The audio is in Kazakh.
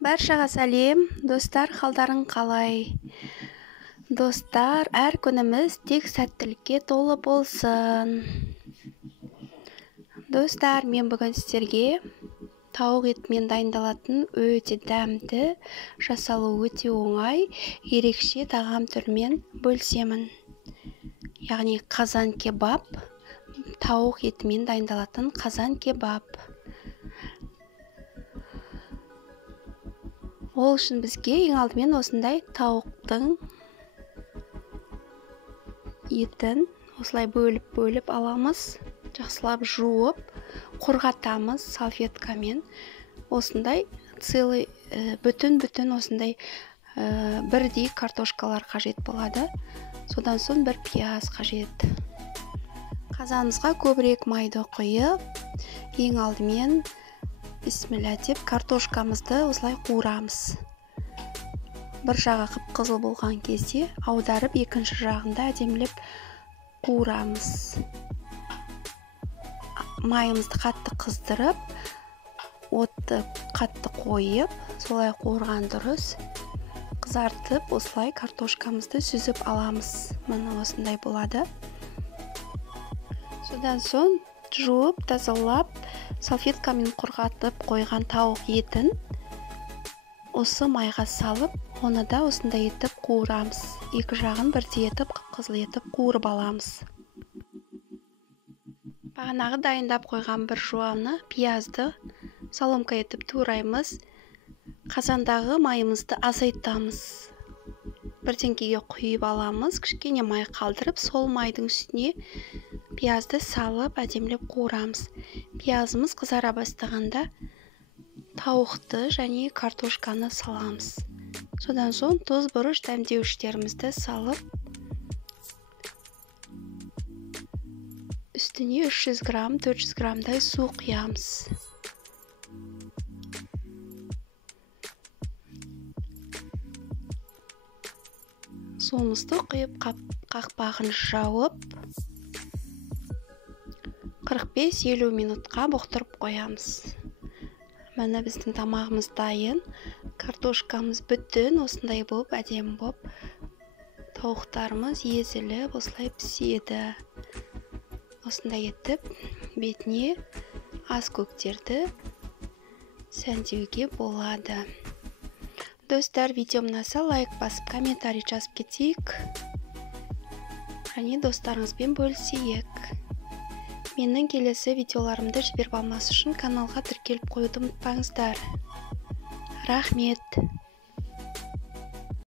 Баршаға сәлем, достар, қалдарың қалай? Достар, әр күніміз тек сәттілікке толы болсын. Достар, мен бүгін сіздерге тауық етімен дайындалатын өте дәмді, жасалу өте оңай, ерекше тағам түрімен бөлісемін. Яғни қазан кебаб, тауық етімен дайындалатын қазан кебаб. Ол үшін бізге ең алдымен осындай тауықтың етін осылай бөліп аламыз. Жақсылап жуып, құрғатамыз салфеткамен. Осындай целый бүтін осындай бірдей картошкалар қажет болады. Содан соң бір пияз қажет. Қазанымызға көбірек майды құйып, ең алдымен бисмилля деп картошкамызды осылай қуырамыз. Бір жағы қып-қызыл болған кезде аударып, екінші жағында әдемілеп қуырамыз. Майымызды қатты қыздырып, отты қатты қойып, солай қуырған дұрыс. Қызартып, осылай картошкамызды сүзіп аламыз. Міне осындай болады. Содан соң жуып, тазалап, салфеткамен құрғатып қойған тауық етін осы майға салып, оны да осындай етіп қуырамыз. Екі жағын бірдей етіп, қып-қызыл етіп қуырып аламыз. Бағанағы дайындап қойған бір жуаны пиязды соломка етіп тураймыз. Қазандағы майымызды азайтамыз. Бір теңгеге құйып аламыз, кішкене май қалдырып, сол майдың үстіне пиязды салып, әдемілеп қуырамыз. Пиязымыз қызара бастағанда тауықты және картошканы саламыз. Содан соң тұз, бұрыш, дәмдеуіштерімізді салып, үстіне 300 грамм, 400 граммдай су құямыз. Суымызды құйып, қақпағын жауып, 45-50 минутқа бұқтырып қоямыз. Міне біздің тамағымыз дайын. Картошкамыз бүтін, осындай болып, әдемі болып, тауықтарымыз езіліп, осылай піседі. Осындай етіп, бетіне аз көктерді сәндеуге болады. Достар, видеом ұнаса лайк басып, комментарий жазып кетейік. Және достарыңызбен бөлісейік. Менің келесі видеоларымды жіберіп алмас үшін каналға тіркеліп қоюды ұмытпаңыздар. Рахмет.